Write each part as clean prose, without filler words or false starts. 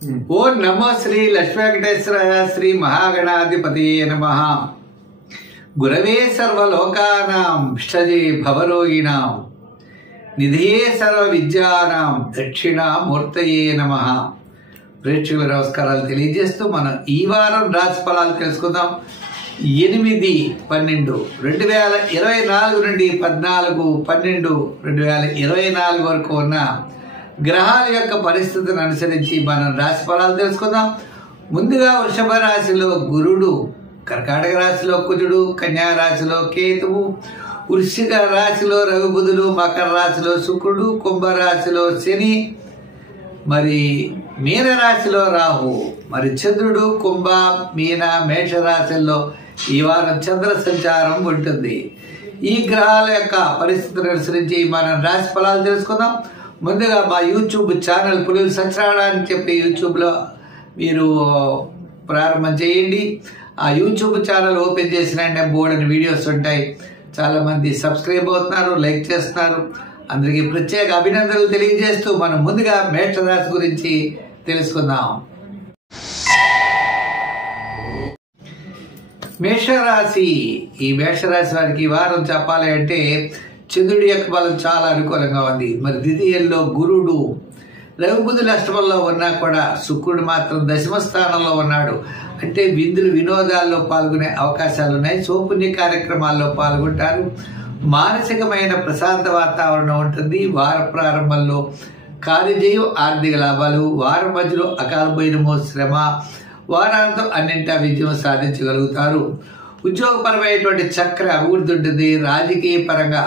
ఓం నమో శ్రీ లక్ష్మీ వెంకటేశ్వరాయ శ్రీ మహాగణాధిపతియే నమః. గురవే సర్వలోకానాం ఇష్టజే భవరోగిణాం నిధియే సర్వ విద్యానాం దక్షిణామూర్తయే నమః. ప్రేక్షకుల నమస్కారాలు తెలియజేస్తూ మనం ఈ వారం రాశి ఫలాలు తెలుసుకుందాం. 8/12/2024 నుండి 14/12/2024 వరకు ఉన్న గ్రహాల యొక్క పరిస్థితిని అనుసరించి మనం రాశి ఫలాలు తెలుసుకుందాం. ముందుగా వృషభ రాశిలో గురుడు, కర్కాటక రాశిలో కుజుడు, కన్యా రాశిలో కేతువు, వృశ్చిక రాశిలో రవి బుధులు, మకర రాశిలో శుక్రుడు, కుంభ రాశిలో శని, మరి మీన రాశిలో రాహు, మరి చంద్రుడు కుంభ మీన మేష రాశుల్లో ఈ వారం చంద్ర సంచారం ఉంటుంది. ఈ గ్రహాల యొక్క పరిస్థితిని అనుసరించి మనం రాశి ఫలాలు తెలుసుకుందాం. ముందుగా మా యూట్యూబ్ ఛానల్ పులులు సత్సరాణ అని చెప్పి యూట్యూబ్లో మీరు ప్రారంభం చేయండి. ఆ యూట్యూబ్ ఛానల్ ఓపెన్ చేసిన బోర్డు వీడియోస్ ఉంటాయి. చాలామంది సబ్స్క్రైబ్ అవుతున్నారు, లైక్ చేస్తున్నారు. అందరికీ ప్రత్యేక అభినందనలు తెలియజేస్తూ మనం ముందుగా మేషరాశి గురించి తెలుసుకుందాం. మేషరాశి, ఈ మేషరాశి వారికి ఈ వారం చెప్పాలి అంటే చంద్రుడి యొక్క బలం చాలా అనుకూలంగా ఉంది. మరి ద్వితీయంలో గురుడు, రవి బుధులు అష్టమంలో ఉన్నా కూడా శుక్రుడు మాత్రం దశమ స్థానంలో ఉన్నాడు. అంటే విందులు వినోదాల్లో పాల్గొనే అవకాశాలు ఉన్నాయి. సోపుణ్య కార్యక్రమాల్లో పాల్గొంటారు. మానసికమైన ప్రశాంత వాతావరణం ఉంటుంది. వార ప్రారంభంలో కార్యజయం, ఆర్థిక లాభాలు, వారం మధ్యలో అకాల భోజనము, శ్రమ, వారాంతం అన్నింటా విజయం సాధించగలుగుతారు. ఉద్యోగపరమైనటువంటి చక్ర అభివృద్ధి ఉంటుంది. రాజకీయ పరంగా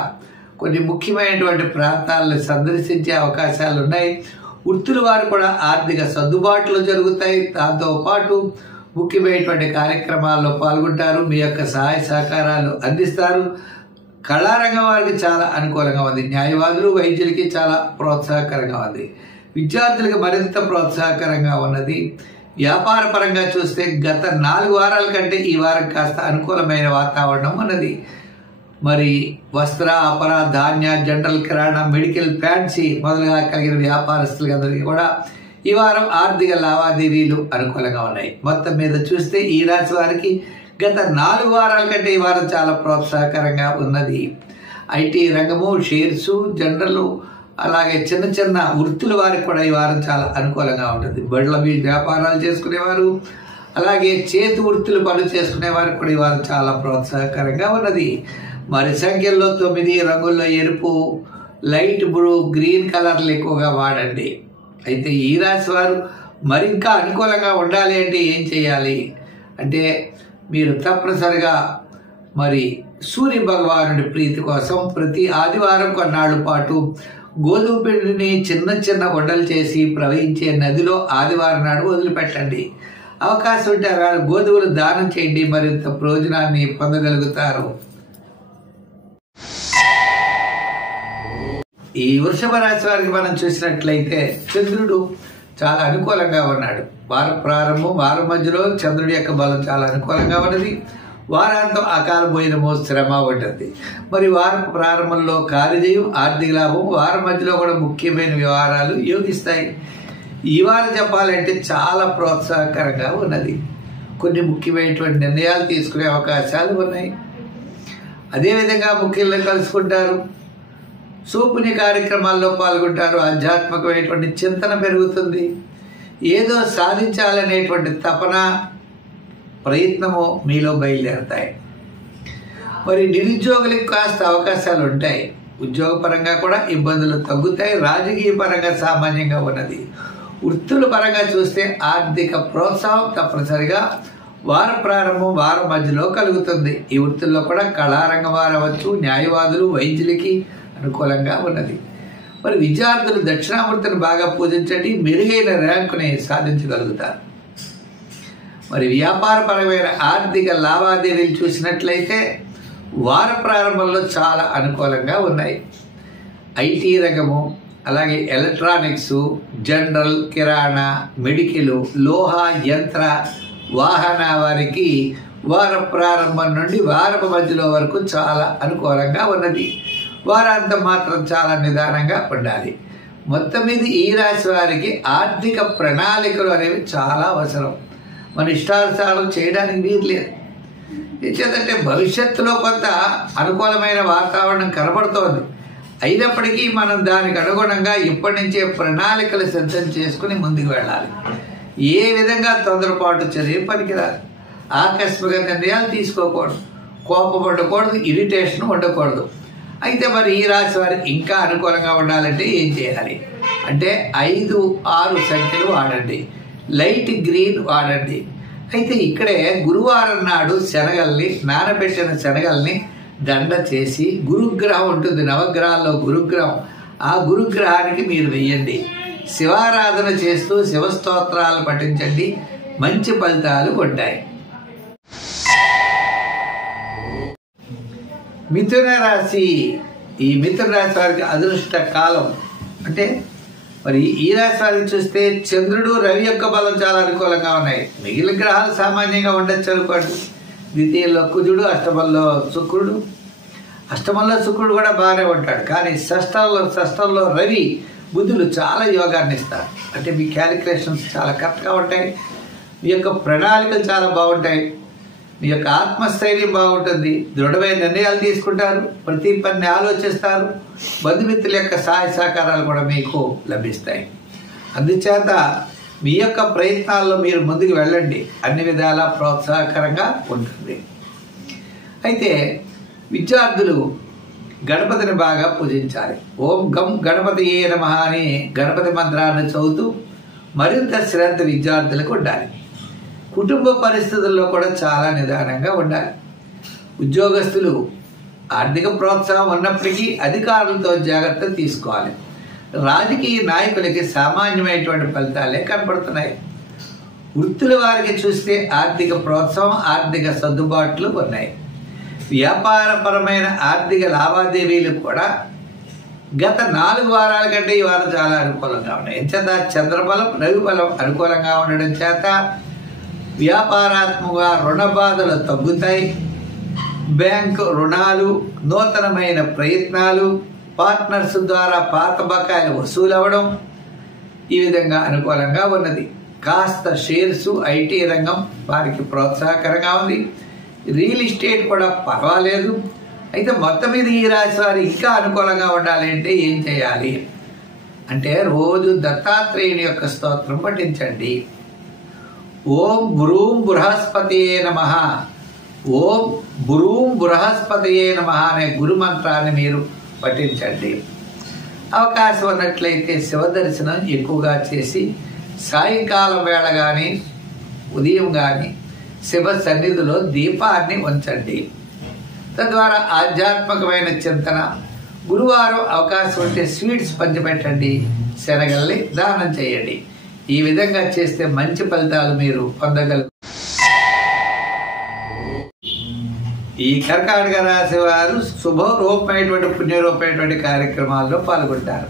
కొన్ని ముఖ్యమైనటువంటి ప్రాంతాలను సందర్శించే అవకాశాలు ఉన్నాయి. వృత్తుల వారు కూడా ఆర్థిక సర్దుబాట్లు జరుగుతాయి. దాంతోపాటు ముఖ్యమైనటువంటి కార్యక్రమాల్లో పాల్గొంటారు. మీ యొక్క సహాయ సహకారాలు అందిస్తారు. కళారంగం వారికి చాలా అనుకూలంగా ఉంది. న్యాయవాదులు, వైద్యులకి చాలా ప్రోత్సాహకరంగా ఉంది. విద్యార్థులకు మరింత ప్రోత్సాహకరంగా ఉన్నది. వ్యాపార పరంగా చూస్తే గత 4 వారాల కంటే ఈ వారం కాస్త అనుకూలమైన వాతావరణం ఉన్నది. మరి వస్త్ర, అపర, ధాన్య, జనరల్ కిరాణా, మెడికల్, ఫ్యాన్సీ మొదలుగా కలిగిన వ్యాపారస్తులందరికీ కూడా ఈ వారం ఆర్థిక లావాదేవీలు అనుకూలంగా ఉన్నాయి. మొత్తం మీద చూస్తే ఈ రాశి వారికి గత 4 వారాల కంటే ఈ వారం చాలా ప్రోత్సాహకరంగా ఉన్నది. ఐటీ రంగము, షేర్సు, జనరల్, అలాగే చిన్న చిన్న వృత్తుల వారికి కూడా ఈ వారం చాలా అనుకూలంగా ఉంటుంది. బడుల వ్యాపారాలు చేసుకునేవారు, అలాగే చేతి వృత్తులు పనులు చేసుకునే వారికి కూడా ఈ వారం చాలా ప్రోత్సాహకరంగా ఉన్నది. మరి సంఖ్యల్లో 9, రంగుల్లో ఎరుపు, లైట్ బ్లూ, గ్రీన్ కలర్లు ఎక్కువగా వాడండి. అయితే ఈ రాశి వారు మరింకా అనుకూలంగా ఉండాలి అంటే ఏం చేయాలి అంటే మీరు తప్పనిసరిగా మరి సూర్య భగవానుడి ప్రీతి కోసం ప్రతి ఆదివారం కొన్నాళ్ళ పాటు గోధుమ పిండిని చిన్న చిన్న ఉండలు చేసి ప్రవహించే నదిలో ఆదివారం నాడు వదిలిపెట్టండి. అవకాశం ఉంటే గోధుమలు దానం చేయండి, మరింత ప్రయోజనాన్ని పొందగలుగుతారు. ఈ వృషభ రాశి వారికి మనం చూసినట్లయితే చంద్రుడు చాలా అనుకూలంగా ఉన్నాడు. వార ప్రారంభం, వారం మధ్యలో చంద్రుడి యొక్క బలం చాలా అనుకూలంగా ఉన్నది. వారాంతం అకాల భోజనము, శ్రమ ఉంటుంది. మరి వారం ప్రారంభంలో కార్యజయం, ఆర్థిక లాభం, వారం మధ్యలో కూడా ముఖ్యమైన వ్యవహారాలు యోగిస్తాయి. ఈ వారం చెప్పాలంటే చాలా ప్రోత్సాహకరంగా ఉన్నది. కొన్ని ముఖ్యమైనటువంటి నిర్ణయాలు తీసుకునే అవకాశాలు ఉన్నాయి. అదేవిధంగా ముఖ్యంగా కలుసుకుంటారు. సోపుని కార్యక్రమాల్లో పాల్గొంటారు. ఆధ్యాత్మికమైనటువంటి చింతన పెరుగుతుంది. ఏదో సాధించాలనేటువంటి తపన, ప్రయత్నము మీలో బయలుదేరుతాయి. మరి నిరుద్యోగులకు కాస్త అవకాశాలు ఉంటాయి. ఉద్యోగపరంగా కూడా ఇబ్బందులు తగ్గుతాయి. రాజకీయ పరంగా సామాన్యంగా ఉన్నది. వృత్తుల పరంగా చూస్తే ఆర్థిక ప్రోత్సాహం తప్పనిసరిగా వార ప్రారంభం, వారం మధ్యలో కలుగుతుంది. ఈ వృత్తుల్లో కూడా కళారంగం వారు అవ్వచ్చు, న్యాయవాదులు, వైద్యులకి అనుకూలంగా ఉన్నది. మరి విద్యార్థులు దక్షిణామూర్తిని బాగా పూజించండి, మెరుగైన ర్యాంకుని సాధించగలుగుతారు. మరి వ్యాపారపరమైన ఆర్థిక లావాదేవీలు చూసినట్లయితే వార ప్రారంభంలో చాలా అనుకూలంగా ఉన్నాయి. ఐటీ రంగము, అలాగే ఎలక్ట్రానిక్స్, జనరల్ కిరాణా, మెడికల్, లోహ, యంత్ర, వాహన వారికి వార ప్రారంభం నుండి వారపు మధ్యలో వరకు చాలా అనుకూలంగా ఉన్నది. వారాంతం మాత్రం చాలా నిదానంగా ఉండాలి. మొత్తం మీద ఈ రాశి వారికి ఆర్థిక ప్రణాళికలు అనేవి చాలా అవసరం. మన ఇష్టానుసారం చేయడానికి వీలు లేదు. ఎందుకంటే భవిష్యత్తులో కొంత అనుకూలమైన వాతావరణం కనబడుతోంది. అయినప్పటికీ మనం దానికి అనుగుణంగా ఇప్పటి నుంచే ప్రణాళికలు సిద్ధం చేసుకుని ముందుకు వెళ్ళాలి. ఏ విధంగా తొందరపాటు చర్య పనికిరాదు. ఆకస్మిక నిర్ణయాలు తీసుకోకూడదు, కోపపడకూడదు, ఇరిటేషన్ ఉండకూడదు. అయితే మరి ఈ రాశి వారికి ఇంకా అనుకూలంగా ఉండాలంటే ఏం చేయాలి అంటే 5, 6 సంఖ్యలు వాడండి, లైట్ గ్రీన్ వాడండి. అయితే ఇక్కడే గురువారం నాడు శనగల్ని, నానబెట్టిన శనగల్ని దండ చేసి, గురుగ్రహం ఉంటుంది నవగ్రహాల్లో గురుగ్రహం, ఆ గురుగ్రహానికి మీరు వెయ్యండి. శివారాధన చేస్తూ శివస్తోత్రాలు పఠించండి, మంచి ఫలితాలు ఉంటాయి. మిథున రాశి. ఈ మిథున రాశి వారికి అదృష్ట కాలం అంటే మరి ఈ రాశి వారికి చూస్తే చంద్రుడు, రవి యొక్క బలం చాలా అనుకూలంగా ఉన్నాయి. మిగిలిన గ్రహాలు సామాన్యంగా ఉండొచ్చు అనుకోండి. ద్వితీయంలో కుజుడు, అష్టమంలో శుక్రుడు. అష్టమంలో శుక్రుడు కూడా బాగానే ఉంటాడు, కానీ షష్టంలో రవి, బుధులు చాలా యోగాన్ని ఇస్తారు. అంటే మీ క్యాలిక్యులేషన్స్ చాలా కరెక్ట్గా ఉంటాయి, మీ యొక్క ప్రణాళికలు చాలా బాగుంటాయి, మీ యొక్క ఆత్మస్థైర్యం బాగుంటుంది, దృఢమైన నిర్ణయాలు తీసుకుంటారు, ప్రతి పని ఆలోచిస్తారు, బంధుమిత్రుల యొక్క సహాయ సహకారాలు కూడా మీకు లభిస్తాయి. అందుచేత మీ యొక్క ప్రయత్నాల్లో మీరు ముందుకు వెళ్ళండి, అన్ని విధాలా ప్రోత్సాహకరంగా ఉంటుంది. అయితే విద్యార్థులు గణపతిని బాగా పూజించాలి. ఓం గం గణపతియే నమః అని గణపతి మంత్రాన్ని చదువుతూ మరింత శ్రద్ధ విద్యార్థులకు ఉండాలి. కుటుంబ పరిస్థితుల్లో కూడా చాలా నిదానంగా ఉండాలి. ఉద్యోగస్తులు ఆర్థిక ప్రోత్సాహం ఉన్నప్పటికీ అధికారులతో జాగ్రత్త తీసుకోవాలి. రాజకీయ నాయకులకి సామాన్యమైనటువంటి ఫలితాలే కనపడుతున్నాయి. వృత్తుల వారికి చూస్తే ఆర్థిక ప్రోత్సాహం, ఆర్థిక సర్దుబాట్లు ఉన్నాయి. వ్యాపారపరమైన ఆర్థిక లావాదేవీలు కూడా గత 4 వారాల కంటే ఈ వారం చాలా అనుకూలంగా ఉన్నాయి. ఎంచేత చంద్రబలం, రవి బలం అనుకూలంగా ఉండడం చేత వ్యాపారాత్మక రుణ బాధలు తగ్గుతాయి. బ్యాంకు రుణాలు, నూతనమైన ప్రయత్నాలు, పార్ట్నర్స్ ద్వారా పాత బకాయిలు వసూలవ్వడం ఈ విధంగా అనుకూలంగా ఉన్నది. కాస్త షేర్స్, ఐటీ రంగం వారికి ప్రోత్సాహకరంగా ఉంది. రియల్ ఎస్టేట్ కూడా పర్వాలేదు. అయితే మొత్తం మీద ఈ రాశి వారు ఇంకా అనుకూలంగా ఉండాలి అంటే ఏం చేయాలి అంటే రోజు దత్తాత్రేయుని యొక్క స్తోత్రం పఠించండి. ఓం బ్రూం బృహస్పతియే నమః, ఓం బ్రూం బృహస్పతియే నమః అనే గురు మంత్రాన్ని మీరు పఠించండి. అవకాశం ఉన్నట్లయితే శివ దర్శనం ఎక్కువగా చేసి సాయంకాలం వేళ కానీ ఉదయం కానీ శివ సన్నిధిలో దీపాన్ని ఉంచండి. తద్వారా ఆధ్యాత్మికమైన చింతన. గురువారం అవకాశం ఉంటే స్వీట్స్ పంచిపెట్టండి, శనగల్ని దానం చేయండి. ఈ విధంగా చేస్తే మంచి ఫలితాలు మీరు పొందగలరు. ఈ కర్కాటక రాశి వారు శుభరూపమైనటువంటి పుణ్యరూపమైనటువంటి కార్యక్రమాల్లో పాల్గొంటారు.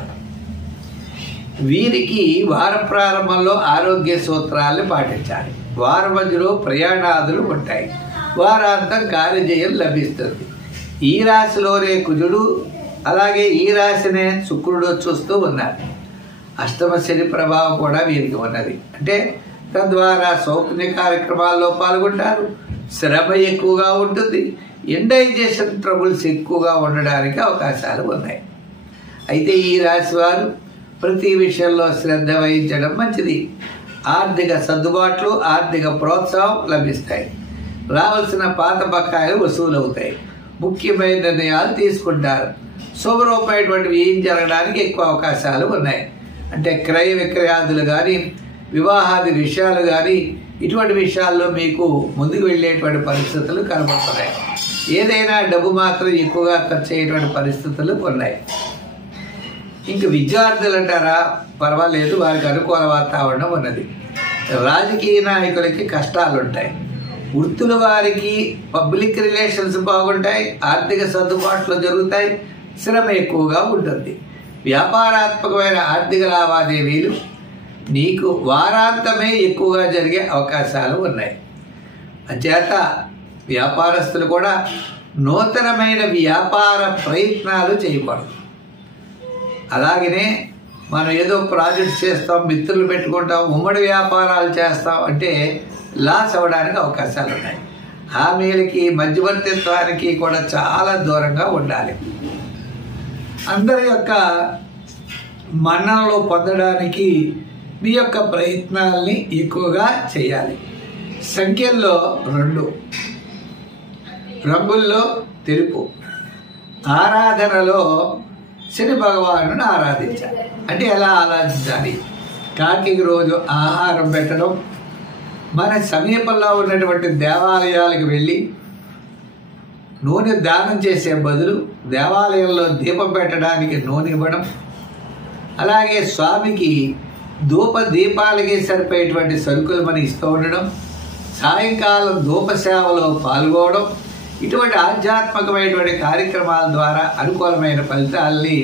వీరికి వార ప్రారంభంలో ఆరోగ్య సూత్రాలను పాటించాలి. వార మధ్యలో ప్రయాణాదులు ఉంటాయి. వారాంతం కార్యజయం లభిస్తుంది. ఈ రాశిలోనే కుజుడు, అలాగే ఈ రాశినే శుక్రుడు చూస్తూ ఉన్నారు. అష్టమ శని ప్రభావం కూడా వీరికి ఉన్నది. అంటే తద్వారా సౌకర్య కార్యక్రమాల్లో పాల్గొంటారు. శ్రమ ఎక్కువగా ఉంటుంది. ఇండైజెషన్ ట్రబుల్స్ ఎక్కువగా ఉండడానికి అవకాశాలు ఉన్నాయి. అయితే ఈ రాశి వారు ప్రతి విషయంలో శ్రద్ధ వహించడం మంచిది. ఆర్థిక సర్దుబాట్లు, ఆర్థిక ప్రోత్సాహం లభిస్తాయి. రావాల్సిన పాత బకాయిలు వసూలవుతాయి. ముఖ్యమైన నిర్ణయాలు తీసుకుంటారు. శుభరూపమైనటువంటివి ఏం జరగడానికి ఎక్కువ అవకాశాలు ఉన్నాయి. అంటే క్రయ విక్రయాదులు కానీ, వివాహాది విషయాలు కానీ, ఇటువంటి విషయాల్లో మీకు ముందుకు వెళ్ళేటువంటి పరిస్థితులు కనబడుతున్నాయి. ఏదైనా డబ్బు మాత్రం ఎక్కువగా ఖర్చు అయ్యేటువంటి పరిస్థితులు ఉన్నాయి. ఇంక విద్యార్థులు అంటారా, పర్వాలేదు, వారికి అనుకూల వాతావరణం ఉన్నది. రాజకీయ నాయకులకి కష్టాలు ఉంటాయి. వృత్తుల వారికి పబ్లిక్ రిలేషన్స్ బాగుంటాయి. ఆర్థిక సర్దుబాట్లు జరుగుతాయి. శ్రమ ఎక్కువగా ఉంటుంది. వ్యాపారాత్మకమైన ఆర్థిక లావాదేవీలు నీకు వారాంతమే ఎక్కువగా జరిగే అవకాశాలు ఉన్నాయి. అంచేత వ్యాపారస్తులు కూడా నూతనమైన వ్యాపార ప్రయత్నాలు చేయకూడదు. అలాగనే మనం ఏదో ప్రాజెక్ట్ చేస్తాం, మిత్రులు పెట్టుకుంటాం, ఉమ్మడి వ్యాపారాలు చేస్తాం అంటే లాస్ అవ్వడానికి అవకాశాలు ఉన్నాయి. హామీలకి మధ్యవర్తిత్వానికి కూడా చాలా దూరంగా ఉండాలి. అందరి యొక్క మన్ననలు పొందడానికి మీ యొక్క ప్రయత్నాల్ని ఎక్కువగా చేయాలి. సంఖ్యల్లో 2, రంగుల్లో తెలుపు, ఆరాధనలో శని భగవాను ఆరాధించాలి. అంటే ఎలా ఆరాధించాలి? కార్తీక రోజు ఆహారం పెట్టడం, మన సమీపంలో ఉన్నటువంటి దేవాలయాలకు వెళ్ళి నూనె దానం చేసే బదులు దేవాలయంలో దీపం పెట్టడానికి నూనె ఇవ్వడం, అలాగే స్వామికి ధూప దీపాలకి సరిపోయేటువంటి సరుకులు మనం ఇస్తూ ఉండడం, సాయంకాలం ధూప సేవలో పాల్గొనడం, ఇటువంటి ఆధ్యాత్మికమైనటువంటి కార్యక్రమాల ద్వారా అనుకూలమైన ఫలితాల్ని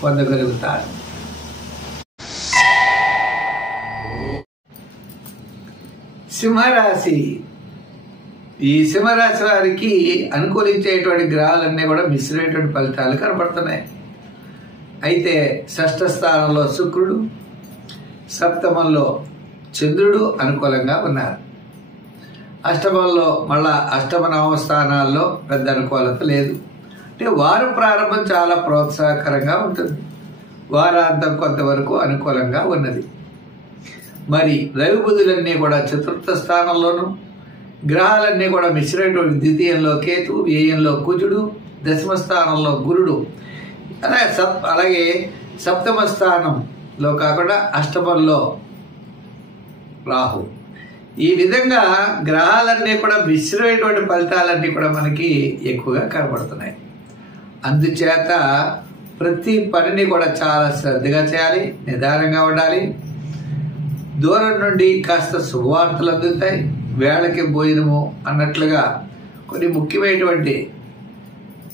పొందగలుగుతారు. సింహరాశి. ఈ సింహరాశి వారికి అనుకూలించేటువంటి గ్రహాలన్నీ కూడా మిశ్రమైనటువంటి ఫలితాలు కనపడుతున్నాయి. అయితే షష్ఠ స్థానంలో శుక్రుడు, సప్తమంలో చంద్రుడు అనుకూలంగా ఉన్నారు. అష్టమంలో మళ్ళా అష్టమ నవమ స్థానాల్లో పెద్ద అనుకూలత లేదు. అంటే వారం ప్రారంభం చాలా ప్రోత్సాహకరంగా ఉంటుంది. వారాంతం కొంతవరకు అనుకూలంగా ఉన్నది. మరి రవి బుధులన్నీ కూడా చతుర్థ స్థానంలోను, గ్రహాలన్నీ కూడా మిశ్రమైనటువంటి ద్వితీయంలో కేతు, వ్యయంలో కుజుడు, దశమ స్థానంలో గురుడు, అలాగే సప్తమ స్థానంలో కాకుండా అష్టమంలో రాహు. ఈ విధంగా గ్రహాలన్నీ కూడా మిశ్రమైనటువంటి ఫలితాలన్నీ కూడా మనకి ఎక్కువగా కనబడుతున్నాయి. అందుచేత ప్రతి పనిని కూడా చాలా శ్రద్ధగా చేయాలి, నిదానంగా ఉండాలి. దూరం నుండి కాస్త శుభవార్తలు అందుతాయి. వేళకి భోజనము అన్నట్లుగా కొన్ని ముఖ్యమైనటువంటి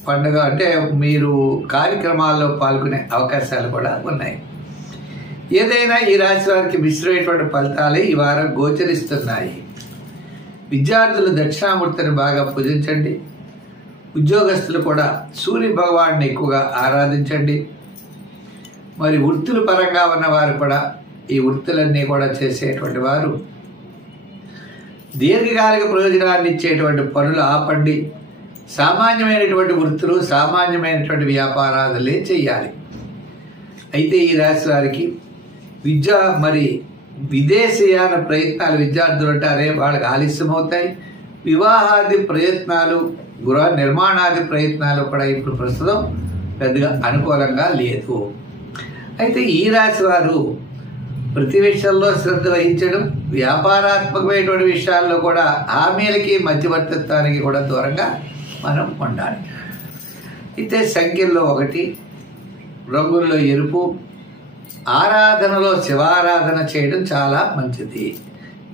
పండుగ అంటే మీరు కార్యక్రమాల్లో పాల్గొనే అవకాశాలు కూడా ఉన్నాయి. ఏదైనా ఈ రాశి వారికి మిశ్రమైనటువంటి ఫలితాలే ఈ వారం గోచరిస్తున్నాయి. విద్యార్థులు దక్షిణామూర్తిని బాగా పూజించండి. ఉద్యోగస్తులు కూడా సూర్య భగవాన్ని ఎక్కువగా ఆరాధించండి. మరి వృత్తుల పరంగా ఉన్నవారు కూడా ఈ వృత్తులన్నీ కూడా చేసేటువంటి వారు దీర్ఘకాలిక ప్రయోజనాన్ని ఇచ్చేటువంటి పనులు ఆపండి. సామాన్యమైనటువంటి వృత్తులు, సామాన్యమైనటువంటి వ్యాపారాలే చేయాలి. అయితే ఈ రాశి వారికి మరి విదేశీయాన ప్రయత్నాలు విద్యార్థులు అంటారే వాళ్ళకి ఆలస్యం అవుతాయి. వివాహాది ప్రయత్నాలు, గృహ నిర్మాణాది ప్రయత్నాలు కూడా ఇప్పుడు ప్రస్తుతం పెద్దగా అనుకూలంగా లేదు. అయితే ఈ రాశి వారు ప్రతి విషయంలో శ్రద్ధ వహించడం, వ్యాపారాత్మకమైనటువంటి విషయాల్లో కూడా హామీలకి మధ్యవర్తిత్వానికి కూడా దూరంగా మనం ఉండాలి. అయితే సంఖ్యల్లో 1, రంగుల్లో ఎరుపు, ఆరాధనలో శివారాధన చేయడం చాలా మంచిది.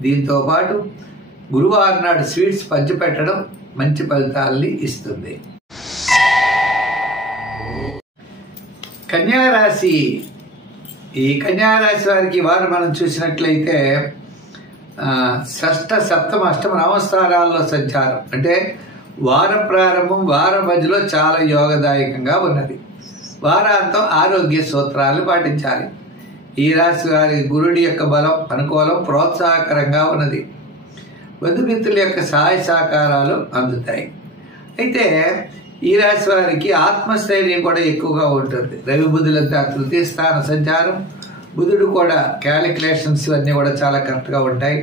దీంతో పాటు గురువారం నాడు స్వీట్స్ పంచిపెట్టడం మంచి ఫలితాల్ని ఇస్తుంది. కన్యారాశి. ఈ కన్యారాశి వారికి వారు మనం చూసినట్లయితే షష్ఠ, సప్తమ, అష్టమ, నవమ స్థానాల్లో సంచారం అంటే వారం ప్రారంభం, వారం మధ్యలో చాలా యోగదాయకంగా ఉన్నది. వారాంతం ఆరోగ్య సూత్రాలు పాటించాలి. ఈ రాశి వారి గురుడి యొక్క బలం అనుకూలం, ప్రోత్సాహకరంగా ఉన్నది. బంధుమిత్రుల యొక్క సహాయ సహకారాలు అందుతాయి. అయితే ఈ రాశి వారికి ఆత్మస్థైర్యం కూడా ఎక్కువగా ఉంటుంది. రవి బుధులంతా తృతీయ స్థాన సంచారం, బుధుడు కూడా క్యాలిక్యులేషన్స్ అన్నీ కూడా చాలా కరెక్ట్గా ఉంటాయి.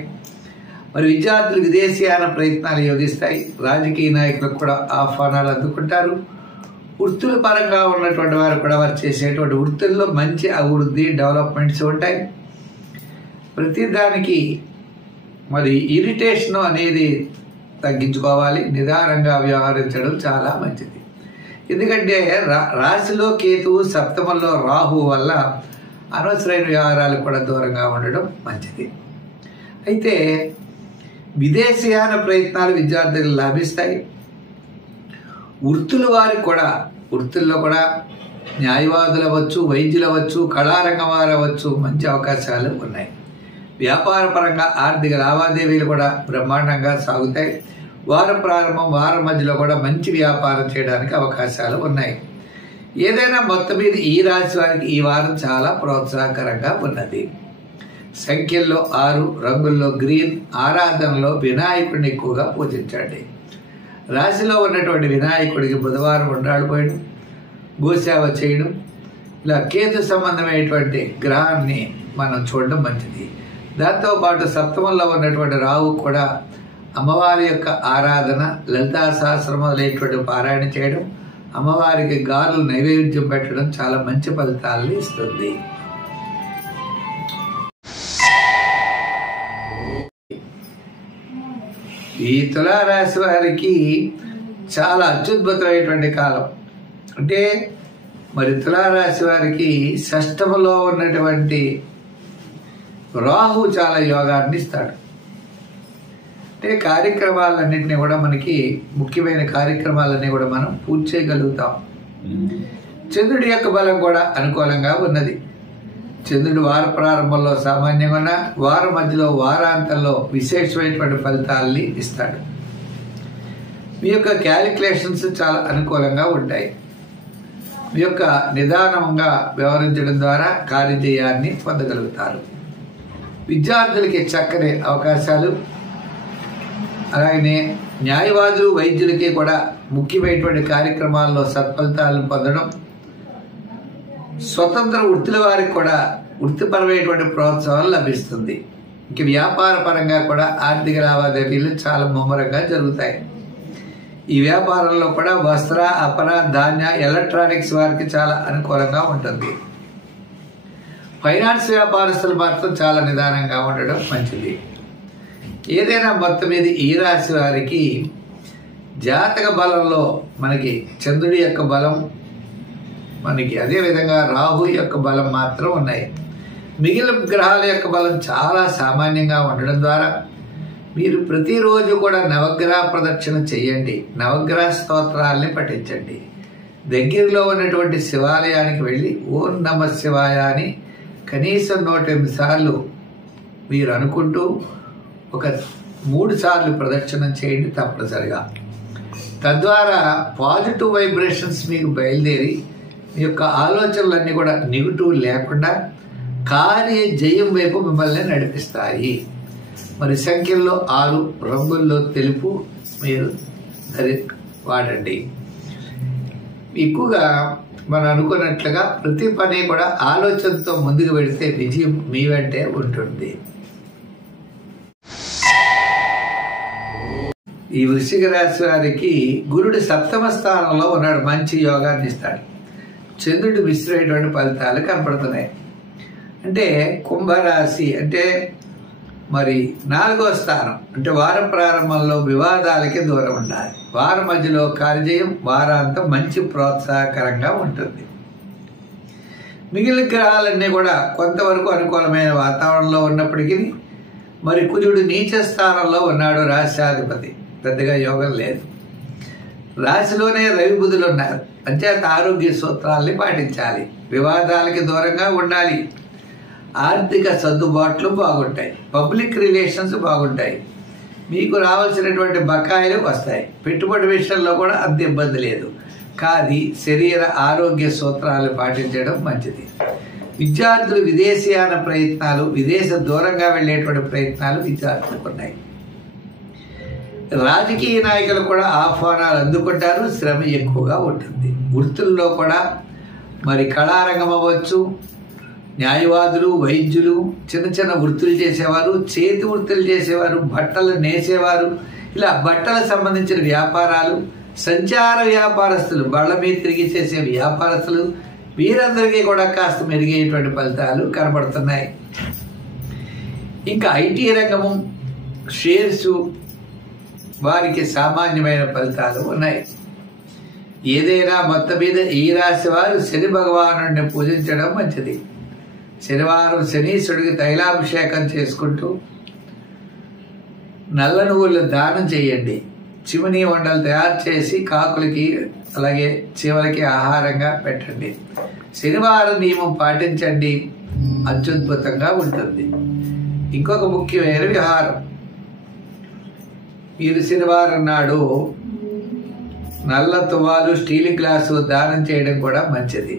మరి విద్యార్థులు విదేశీయాన ప్రయత్నాలు యోగిస్తాయి. రాజకీయ నాయకులకు కూడా ఆహ్వానాలు అందుకుంటారు. వృత్తుల పరంగా ఉన్నటువంటి వారు కూడా వారు చేసేటువంటి వృత్తుల్లో మంచి అభివృద్ధి, డెవలప్మెంట్స్ ఉంటాయి. ప్రతిదానికి మరి ఇరిటేషన్ అనేది తగ్గించుకోవాలి. నిదానంగా వ్యవహరించడం చాలా మంచిది. ఎందుకంటే రాశిలో కేతువు, సప్తమంలో రాహు వల్ల అనవసరమైన వ్యవహారాలు కూడా దూరంగా ఉండడం మంచిది. అయితే విదేశీయాన ప్రయత్నాలు విద్యార్థులు లాభిస్తాయి. వృత్తుల్లో కూడా న్యాయవాదులు అవ్వచ్చు, వైద్యులు అవ్వచ్చు, కళారంగం వారు అవ్వచ్చు, మంచి అవకాశాలు ఉన్నాయి. వ్యాపార పరంగా ఆర్థిక లావాదేవీలు కూడా బ్రహ్మాండంగా సాగుతాయి. వారం ప్రారంభం, వారం మధ్యలో కూడా మంచి వ్యాపారం చేయడానికి అవకాశాలు ఉన్నాయి. ఏదైనా మొత్తం మీద ఈ రాశి వారికి ఈ వారం చాలా ప్రోత్సాహకరంగా ఉన్నది. సంఖ్యల్లో 6, రంగుల్లో గ్రీన్, ఆరాధనలో వినాయకుడిని ఎక్కువగా పూజించండి. రాశిలో ఉన్నటువంటి వినాయకుడికి బుధవారం ఉండ్రాళ్ళు పోయడం, గోసేవ చేయడం, ఇలా కేతు సంబంధమైనటువంటి గ్రహాన్ని మనం చూడడం మంచిది. దాంతోపాటు సప్తమంలో ఉన్నటువంటి రాహు కూడా అమ్మవారి యొక్క ఆరాధన, లలితా సహస్రం మొదలైనటువంటి పారాయణ చేయడం, అమ్మవారికి గారెలు నైవేద్యం పెట్టడం చాలా మంచి ఫలితాలను ఇస్తుంది. ఈ తులారాశి వారికి చాలా అత్యద్భుతమైనటువంటి కాలం. అంటే మరి తులారాశి వారికి షష్టములో ఉన్నటువంటి రాహు చాలా యోగాన్ని ఇస్తాడు. అంటే కార్యక్రమాలన్నింటినీ కూడా మనకి ముఖ్యమైన కార్యక్రమాలన్నీ కూడా మనం పూర్తి చేయగలుగుతాం. చంద్రుడి యొక్క బలం కూడా అనుకూలంగా ఉన్నది. చంద్రుడు వార ప్రారంభంలో సామాన్యంగా ఉన్న, వార మధ్యలో వారాంతంలో విశేషమైనటువంటి ఫలితాలని ఇస్తాడు. మీ యొక్క క్యాలిక్యులేషన్స్ చాలా అనుకూలంగా ఉంటాయి. మీ యొక్క నిదానంగా వ్యవహరించడం ద్వారా కార్యజయాన్ని పొందగలుగుతారు. విద్యార్థులకి చక్కని అవకాశాలు, అలాగనే న్యాయవాదులు, వైద్యులకి కూడా ముఖ్యమైనటువంటి కార్యక్రమాల్లో సత్ఫలితాలను పొందడం, స్వతంత్ర వృత్తుల వారికి కూడా వృత్తిపరమైనటువంటి ప్రోత్సాహం లభిస్తుంది. ఇంక వ్యాపార పరంగా కూడా ఆర్థిక లావాదేవీలు చాలా ముమ్మరంగా జరుగుతాయి. ఈ వ్యాపారంలో కూడా వస్త్ర, అపర, ధాన్య, ఎలక్ట్రానిక్స్ వారికి చాలా అనుకూలంగా ఉంటుంది. ఫైనాన్స్ వ్యాపారస్తులు మాత్రం చాలా నిదానంగా ఉండడం మంచిది. ఏదైనా మొత్తం మీద ఈ రాశి వారికి జాతక బలంలో మనకి చంద్రుడి యొక్క బలం, మనకి అదేవిధంగా రాహు యొక్క బలం మాత్రం ఉన్నాయి. మిగిలిన గ్రహాల యొక్క బలం చాలా సామాన్యంగా ఉండడం ద్వారా మీరు ప్రతిరోజు కూడా నవగ్రహ ప్రదక్షిణ చేయండి, నవగ్రహ స్తోత్రాలని పఠించండి. దగ్గరలో ఉన్నటువంటి శివాలయానికి వెళ్ళి ఓం నమ శివాయ అని కనీసం 108 సార్లు మీరు అనుకుంటూ ఒక 3 సార్లు ప్రదక్షిణం చేయండి తప్పనిసరిగా. తద్వారా పాజిటివ్ వైబ్రేషన్స్ మీకు బయలుదేరి మీ యొక్క ఆలోచనలన్నీ కూడా నెగిటివ్ లేకుండా కార్య జయం వైపు మిమ్మల్ని నడిపిస్తాయి. మరి సంఖ్యల్లో 6, రంగుల్లో తెలుపు మీరు వాడండి. ఎక్కువగా మనం అనుకున్నట్లుగా ప్రతి పని కూడా ఆలోచనతో ముందుకు వెళితే విజయం మీ వెంటే ఉంటుంది. ఈ వృశ్చిక రాశి వారికి గురుడు సప్తమ స్థానంలో ఉన్నాడు, మంచి యోగాన్ని ఇస్తాడు. చంద్రుడు మిశ్రమైనటువంటి ఫలితాలు కనపడుతున్నాయి. అంటే కుంభరాశి అంటే మరి 4వ స్థానం, అంటే వారం ప్రారంభంలో వివాదాలకి దూరం ఉండాలి. వారం మధ్యలో కార్యజయం, వారాంతం మంచి ప్రోత్సాహకరంగా ఉంటుంది. మిగిలిన గ్రహాలన్నీ కూడా కొంతవరకు అనుకూలమైన వాతావరణంలో ఉన్నప్పటికీ మరి కుజుడు నీచ స్థానంలో ఉన్నాడు, రాశ్యాధిపతి, పెద్దగా యోగం లేదు. రాశిలోనే రవి బుధులు ఉన్నారు, అంచేత ఆరోగ్య సూత్రాల్ని పాటించాలి, వివాదాలకి దూరంగా ఉండాలి, ఆర్థిక సర్దుబాట్లు బాగుంటాయి, పబ్లిక్ రిలేషన్స్ బాగుంటాయి, మీకు రావాల్సినటువంటి బకాయిలు వస్తాయి. పెట్టుబడి విషయంలో కూడా అంత ఇబ్బంది లేదు. కానీ శరీర ఆరోగ్య సూత్రాలు పాటించడం మంచిది. విద్యార్థులు విదేశీయాన ప్రయత్నాలు, విదేశ దూరంగా వెళ్ళేటువంటి ప్రయత్నాలు విద్యార్థులకు ఉన్నాయి. రాజకీయ నాయకులు కూడా ఆహ్వానాలు అందుకుంటారు, శ్రమ ఎక్కువగా ఉంటుంది. వృత్తుల్లో కూడా మరి కళారంగం అవ్వచ్చు, న్యాయవాదులు, వైద్యులు, చిన్న చిన్న వృత్తులు చేసేవారు, చేతి వృత్తులు చేసేవారు, బట్టలు నేసేవారు, ఇలా బట్టలకు సంబంధించిన వ్యాపారాలు, సంచార వ్యాపారస్తులు, బళ్ళ మీద తిరిగి చేసే వ్యాపారస్తులు, వీరందరికీ కూడా కాస్త మెరుగైనటువంటి ఫలితాలు కనబడుతున్నాయి. ఇంకా ఐటీ రంగము, షేర్సు వారికి సామాన్యమైన ఫలితాలు ఉన్నాయి. ఏదైనా మొత్తం మీద ఈ రాశి వారు శని భగవానుడిని పూజించడం మంచిది. శనివారం శనీశ్వరుడికి తైలాభిషేకం చేసుకుంటూ నల్ల నువ్వులు దానం చేయండి. చిమినీ వంటలు తయారు చేసి కాకులకి అలాగే చీమలకి ఆహారంగా పెట్టండి. శనివారం నియమం పాటించండి, అత్యద్భుతంగా ఉంటుంది. ఇంకొక ముఖ్యమైన వ్యవహారం, మీరు శనివారం నాడు నల్ల తువాలు, స్టీల్ గ్లాసు దానం చేయడం కూడా మంచిది.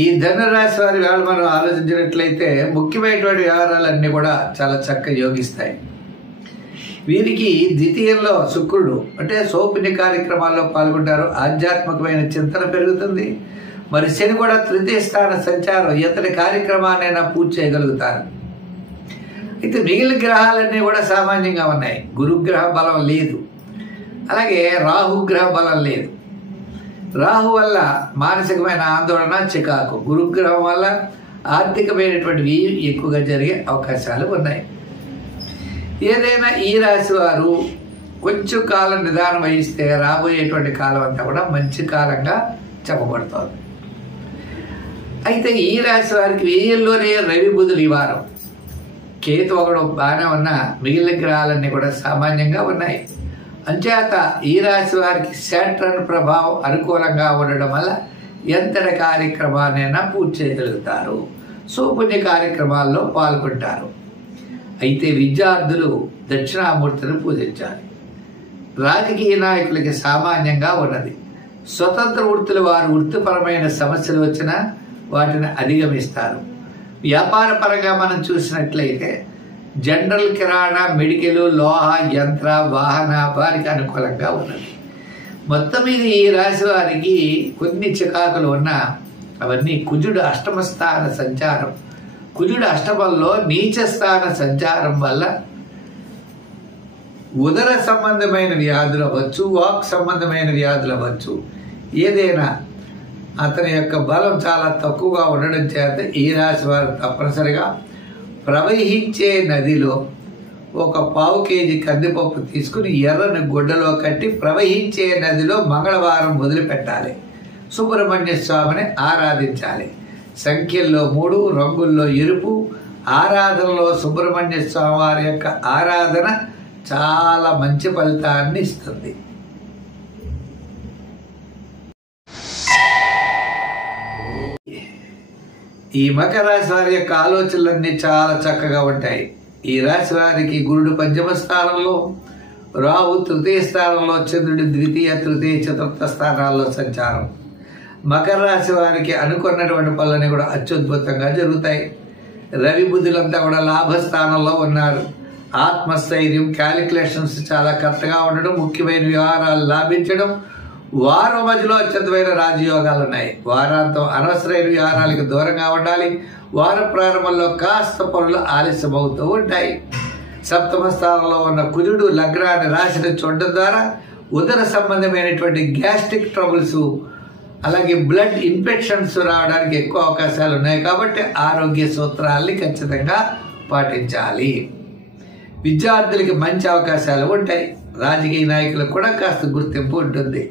ఈ ధనురాశి వారి వేళ మనం ఆలోచించినట్లయితే ముఖ్యమైనటువంటి వ్యవహారాలన్నీ కూడా చాలా చక్కగా యోగిస్తాయి. వీరికి ద్వితీయంలో శుక్రుడు అంటే సౌపుణ్య కార్యక్రమాల్లో పాల్గొంటారు. ఆధ్యాత్మికమైన చింతన పెరుగుతుంది. మరి శని కూడా తృతీయ స్థాన సంచారం, ఇతని కార్యక్రమాన్నైనా పూర్తి చేయగలుగుతారు. అయితే మిగిలిన గ్రహాలన్నీ కూడా సామాన్యంగా ఉన్నాయి. గురుగ్రహ బలం లేదు, అలాగే రాహుగ్రహ బలం లేదు. రాహు వల్ల మానసికమైన ఆందోళన, చికాకు. గురుగ్రహం వల్ల ఆర్థికమైనటువంటి వ్యయం ఎక్కువగా జరిగే అవకాశాలు ఉన్నాయి. ఏదైనా ఈ రాశి వారు కొంచెం కాలం నిదానం వహిస్తే రాబోయేటువంటి కాలం అంతా కూడా మంచి కాలంగా చెప్పబడుతుంది. అయితే ఈ రాశి వారికి వ్యయంలోనే రవి బుధులు ఈ వారం. కేతు ఒకడు బాగానే ఉన్నా మిగిలిన గ్రహాలన్నీ కూడా సామాన్యంగా ఉన్నాయి. అంచేత ఈ రాశి వారికి శాట్రన్ ప్రభావం అనుకూలంగా ఉండడం వల్ల ఎంతటి కార్యక్రమాన్నైనా పూర్తి చేయగలుగుతారు. సౌపుణ్య కార్యక్రమాల్లో పాల్గొంటారు. అయితే విద్యార్థులు దక్షిణామూర్తిని పూజించాలి. రాజకీయ నాయకులకి సామాన్యంగా ఉన్నది. స్వతంత్ర వృత్తుల వారు వృత్తిపరమైన సమస్యలు వచ్చినా వాటిని అధిగమిస్తారు. వ్యాపార పరంగా మనం చూసినట్లయితే జనరల్, కిరాణా, మెడికల్, లోహ, యంత్ర, వాహన వారికి అనుకూలంగా ఉన్నది. మొత్తం మీద ఈ రాశి వారికి కొన్ని చికాకులు ఉన్నా అవన్నీ కుజుడు అష్టమ స్థాన సంచారం, కుజుడు అష్టమంలో నీచ స్థాన సంచారం వల్ల ఉదర సంబంధమైన వ్యాధులు అవ్వచ్చు, వాక్ సంబంధమైన వ్యాధులు అవ్వచ్చు. ఏదైనా అతని యొక్క బలం చాలా తక్కువగా ఉండడం చేత ఈ రాశి వారు తప్పనిసరిగా ప్రవహించే నదిలో ఒక 1/4 కేజీ కందిపప్పు తీసుకుని ఎర్రని గుడ్డలో కట్టి ప్రవహించే నదిలో మంగళవారం వదిలిపెట్టాలి. సుబ్రహ్మణ్య స్వామిని ఆరాధించాలి. సంఖ్యల్లో 3, రంగుల్లో ఎరుపు. ఆరాధనలో సుబ్రహ్మణ్య స్వామి వారి యొక్క ఆరాధన చాలా మంచి ఫలితాన్ని ఇస్తుంది. ఈ మకర రాశి వారి యొక్క ఆలోచనలన్నీ చాలా చక్కగా ఉంటాయి. ఈ రాశి వారికి గురుడు పంచమ స్థానంలో, రాహు తృతీయ స్థానంలో, చంద్రుడి ద్వితీయ, తృతీయ, చతుర్థ స్థానాల్లో సంచారం. మకర రాశి వారికి అనుకున్నటువంటి పనులన్నీ కూడా అత్యద్భుతంగా జరుగుతాయి. రవి బుధులంతా కూడా లాభస్థానంలో ఉన్నారు. ఆత్మస్థైర్యం, క్యాలిక్యులేషన్స్ చాలా కరెక్ట్గా ఉండడం, ముఖ్యమైన వ్యవహారాలు లాభించడం. వారం మధ్యలో అత్యంతమైన రాజయోగాలు ఉన్నాయి. వారాంతం అనవసరమైన వ్యవహారాలకు దూరంగా ఉండాలి. వార ప్రారంభంలో కాస్త పనులు ఆలస్యం అవుతూ ఉంటాయి. సప్తమ స్థానంలో ఉన్న కుజుడు లగ్నాన్ని రాశిని చూడడం ద్వారా ఉదర సంబంధమైనటువంటి గ్యాస్ట్రిక్ ట్రబుల్స్, అలాగే బ్లడ్ ఇన్ఫెక్షన్స్ రావడానికి ఎక్కువ అవకాశాలు ఉన్నాయి. కాబట్టి ఆరోగ్య సూత్రాల్ని ఖచ్చితంగా పాటించాలి. విద్యార్థులకి మంచి అవకాశాలు ఉంటాయి. రాజకీయ నాయకులకు కూడా కాస్త గుర్తింపు ఉంటుంది.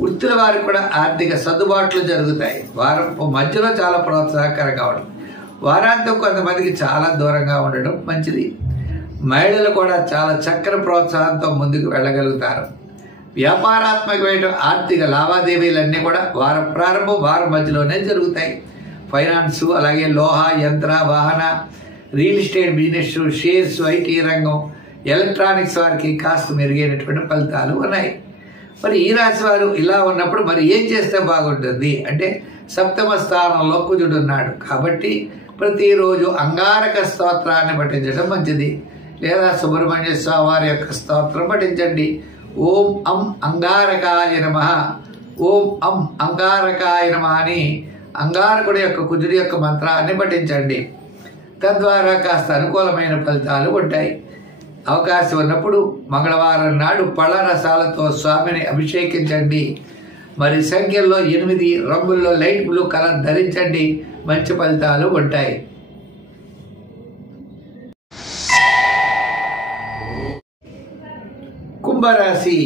వృత్తుల వారికి కూడా ఆర్థిక సర్దుబాట్లు జరుగుతాయి. వారం మధ్యలో చాలా ప్రోత్సాహకరంగా ఉంటుంది. వారాంతం కొంతమందికి చాలా దూరంగా ఉండడం మంచిది. మహిళలు కూడా చాలా చక్కని ప్రోత్సాహంతో ముందుకు వెళ్ళగలుగుతారు. వ్యాపారాత్మకమైన ఆర్థిక లావాదేవీలన్నీ కూడా వారం ప్రారంభం, వారం మధ్యలోనే జరుగుతాయి. ఫైనాన్స్, అలాగే లోహ, యంత్ర, వాహన, real estate business, shares, IT రంగం, ఎలక్ట్రానిక్స్ వారికి కాస్త మెరుగైనటువంటి ఫలితాలు ఉన్నాయి. మరి ఈ రాశి వారు ఇలా ఉన్నప్పుడు మరి ఏం చేస్తే బాగుంటుంది అంటే, సప్తమ స్థానంలో కుజుడు ఉన్నాడు కాబట్టి ప్రతిరోజు అంగారక స్తోత్రాన్ని పఠించడం మంచిది. లేదా సుబ్రహ్మణ్య స్వామి వారి యొక్క స్తోత్రం పఠించండి. ఓం అం అంగారకాయ నమః, ఓం అం అంగారకాయ నమః అని అంగారకుడి యొక్క కుజుడి యొక్క మంత్రాన్ని పఠించండి. తద్వారా కాస్త అనుకూలమైన ఫలితాలు ఉంటాయి. అవకాశం ఉన్నప్పుడు మంగళవారం నాడు పళ్ళ రసాలతో స్వామిని అభిషేకించండి. మరి సంఖ్యల్లో 8, రంగుల్లో లైట్ బ్లూ కలర్ ధరించండి. మంచి ఫలితాలు ఉంటాయి. కుంభరాశి.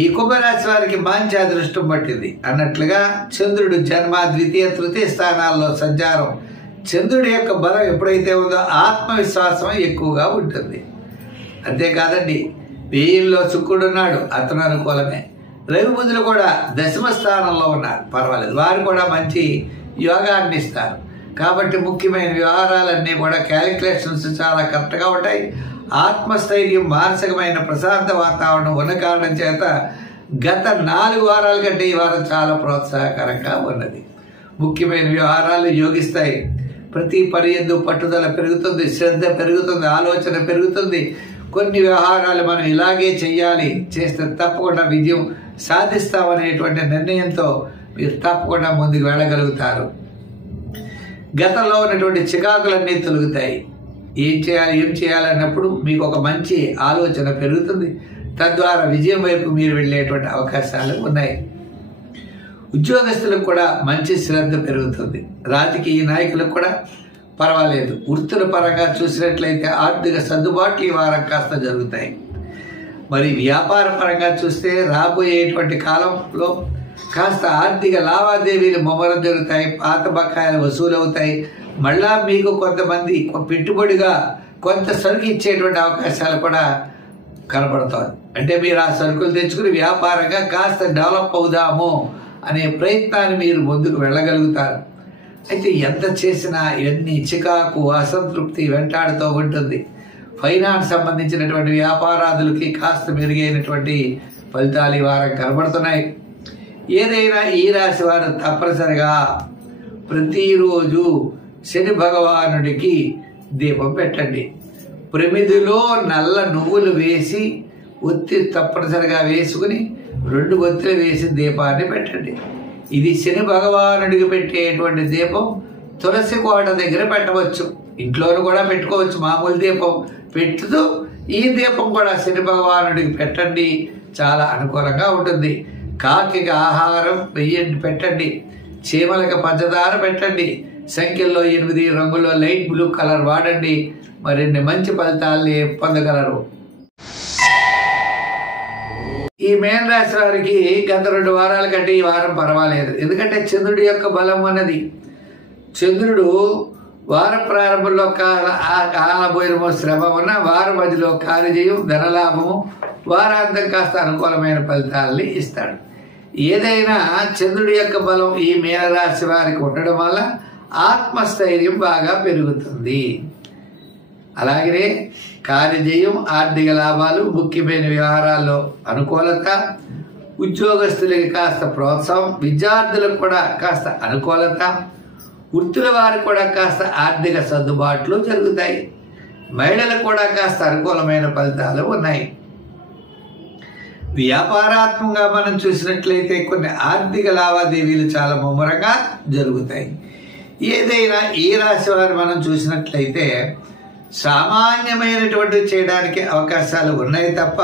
ఈ కుంభరాశి వారికి మంచి అదృష్టం పట్టింది అన్నట్లుగా చంద్రుడు జన్మ, ద్వితీయ, తృతీయ స్థానాల్లో సంచారం. చంద్రుడి యొక్క బలం ఎప్పుడైతే ఉందో ఆత్మవిశ్వాసం ఎక్కువగా ఉంటుంది. అంతేకాదండి, వ్యయంలో శుక్రుడు ఉన్నాడు, అతను అనుకూలమే. రవి బుధులు కూడా దశమ స్థానంలో ఉన్నారు, పర్వాలేదు. వారు కూడా మంచి యోగాన్ని ఇస్తారు. కాబట్టి ముఖ్యమైన వ్యవహారాలన్నీ కూడా క్యాలిక్యులేషన్స్ చాలా కరెక్ట్గా ఉంటాయి. ఆత్మస్థైర్యం, మానసికమైన ప్రశాంత వాతావరణం ఉన్న కారణం చేత గత 4 వారాల కంటే ఈ వారం చాలా ప్రోత్సాహకరంగా ఉన్నది. ముఖ్యమైన వ్యవహారాలు యోగిస్తాయి. ప్రతి పని యందు పట్టుదల పెరుగుతుంది, శ్రద్ధ పెరుగుతుంది, ఆలోచన పెరుగుతుంది. కొన్ని వ్యవహారాలు మనం ఇలాగే చెయ్యాలి, చేస్తే తప్పకుండా విజయం సాధిస్తామనేటువంటి నిర్ణయంతో మీరు తప్పకుండా ముందుకు వెళ్ళగలుగుతారు. గతంలో ఉన్నటువంటి చికాకులన్నీ తొలుగుతాయి. ఏం చేయాలి అన్నప్పుడు మీకు ఒక మంచి ఆలోచన పెరుగుతుంది. తద్వారా విజయం వైపు మీరు వెళ్ళేటువంటి అవకాశాలు ఉన్నాయి. ఉద్యోగస్తులకు కూడా మంచి శ్రద్ధ పెరుగుతుంది. రాజకీయ నాయకులకు కూడా పర్వాలేదు. వృత్తుల పరంగా చూసినట్లయితే ఆర్థిక సర్దుబాట్లు ఈ వారం కాస్త జరుగుతాయి. మరి వ్యాపార పరంగా చూస్తే రాబోయేటువంటి కాలంలో కాస్త ఆర్థిక లావాదేవీలు ముమ్మరం జరుగుతాయి. పాత బకాయిలు వసూలు అవుతాయి. మళ్ళా మీకు కొంతమంది పెట్టుబడిగా కొంత సరుకు ఇచ్చేటువంటి అవకాశాలు కూడా కనపడుతుంది. అంటే మీరు ఆ సరుకులు తెచ్చుకుని వ్యాపారంగా కాస్త డెవలప్ అవుదాము అనే ప్రయత్నాన్ని మీరు ముందుకు వెళ్ళగలుగుతారు. అయితే ఎంత చేసినా ఇవన్నీ చికాకు, అసంతృప్తి వెంటాడుతూ ఉంటుంది. ఫైనాన్స్ సంబంధించినటువంటి వ్యాపారాదులకి కాస్త మెరుగైనటువంటి ఫలితాలు ఈ వారం కనబడుతున్నాయి. ఏదైనా ఈ రాశి వారు తప్పనిసరిగా ప్రతిరోజు శని భగవానుడికి దీపం పెట్టండి. ప్రమిదిలో నల్ల నువ్వులు వేసి ఒత్తి తప్పనిసరిగా వేసుకుని 2 ఒత్తులు వేసి దీపాన్ని పెట్టండి. ఇది శని భగవానుడికి పెట్టేటువంటి దీపం. తులసి కోట దగ్గర పెట్టవచ్చు, ఇంట్లోనూ కూడా పెట్టుకోవచ్చు. మామూలు దీపం పెట్టుతూ ఈ దీపం కూడా శని భగవానుడికి పెట్టండి, చాలా అనుకూలంగా ఉంటుంది. కాకికి ఆహారం పెట్టండి, చీమలకు పంచదార పెట్టండి, సంఖ్యల్లో 8 రంగుల్లో లైట్ బ్లూ కలర్ వాడండి. మరిన్ని మంచి ఫలితాల్ని పొందగలరు. ఈ మేన రాశి వారికి గత 2 వారాల కంటే ఈ వారం పర్వాలేదు. ఎందుకంటే చంద్రుడి యొక్క బలం ఉన్నది. చంద్రుడు వార ప్రారంభంలో కాలబోయినమో శ్రమ ఉన్న వార మధ్యలో కార్యజయం, ధనలాభము, వారాంతం కాస్త అనుకూలమైన ఫలితాలని ఇస్తాడు. ఏదైనా చంద్రుడి యొక్క బలం ఈ మీనరాశి వారికి ఉండడం వల్ల ఆత్మస్థైర్యం బాగా పెరుగుతుంది. అలాగనే కార్యజయం, ఆర్థిక లాభాలు, ముఖ్యమైన వ్యవహారాల్లో అనుకూలత, ఉద్యోగస్తులకి కాస్త ప్రోత్సాహం, విద్యార్థులకు కూడా కాస్త అనుకూలత, వృత్తుల వారికి కూడా కాస్త ఆర్థిక సర్దుబాట్లు జరుగుతాయి. మహిళలకు కూడా కాస్త అనుకూలమైన ఫలితాలు ఉన్నాయి. వ్యాపారాత్మకంగా మనం చూసినట్లయితే కొన్ని ఆర్థిక లావాదేవీలు చాలా ముమ్మరంగా జరుగుతాయి. ఏదైనా ఈ రాశి వారు మనం చూసినట్లయితే సామాన్యమైనటువంటి చేయడానికి అవకాశాలు ఉన్నాయి తప్ప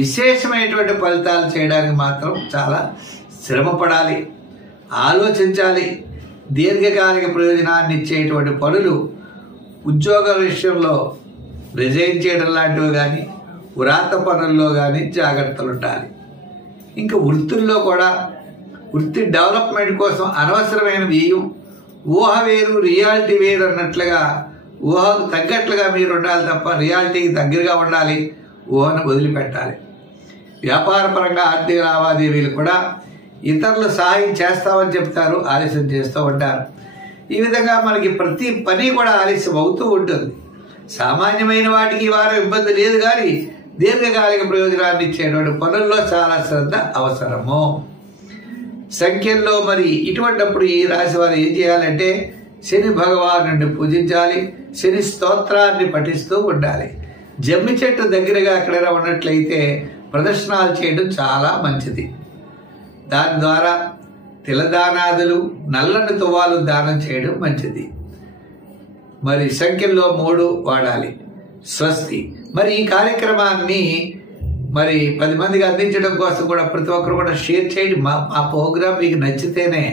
విశేషమైనటువంటి ఫలితాలు చేయడానికి మాత్రం చాలా శ్రమపడాలి, ఆలోచించాలి. దీర్ఘకాలిక ప్రయోజనాన్ని ఇచ్చేటువంటి పనులు, ఉద్యోగ విషయంలో రిజైన్ చేయడం లాంటివి కానీ, వ్రాత పనుల్లో కానీ జాగ్రత్తలు ఉండాలి. ఇంకా వృత్తుల్లో కూడా వృత్తి డెవలప్మెంట్ కోసం అనవసరమైన వ్యయం, ఊహ వేరు రియాలిటీ వేరు అన్నట్లుగా ఊహకు తగ్గట్లుగా మీరు ఉండాలి తప్ప రియాలిటీకి దగ్గరగా ఉండాలి. ఊహను వదిలిపెట్టాలి. వ్యాపారపరంగా ఆర్థిక లావాదేవీలు కూడా ఇతరులు సహాయం చేస్తామని చెప్తారు, ఆలస్యం చేస్తూ ఉంటారు. ఈ విధంగా మనకి ప్రతి పని కూడా ఆలస్యం అవుతూ ఉంటుంది. సామాన్యమైన వాటికి వారు ఇబ్బంది లేదు, కానీ దీర్ఘకాలిక ప్రయోజనాన్ని ఇచ్చేటువంటి పనుల్లో చాలా శ్రద్ధ అవసరము. సంఖ్యల్లో మరి ఇటువంటిప్పుడు ఈ రాశి వారు ఏం చేయాలంటే శని భగవానుడిని పూజించాలి, శని స్తోత్రాన్ని పఠిస్తూ ఉండాలి. జమ్మి చెట్టు దగ్గరగా ఎక్కడైనా ఉన్నట్లయితే ప్రదర్శనాలు చేయడం చాలా మంచిది. దాని ద్వారా తిలదానాదులు, నల్లని తువ్వాలు దానం చేయడం మంచిది. మరి సంఖ్యల్లో 3 వాడాలి. స్వస్తి. మరి ఈ కార్యక్రమాన్ని మరి 10 మందికి అందించడం కోసం కూడా ప్రతి ఒక్కరు కూడా షేర్ చేయండి. మా ప్రోగ్రాం మీకు నచ్చితేనే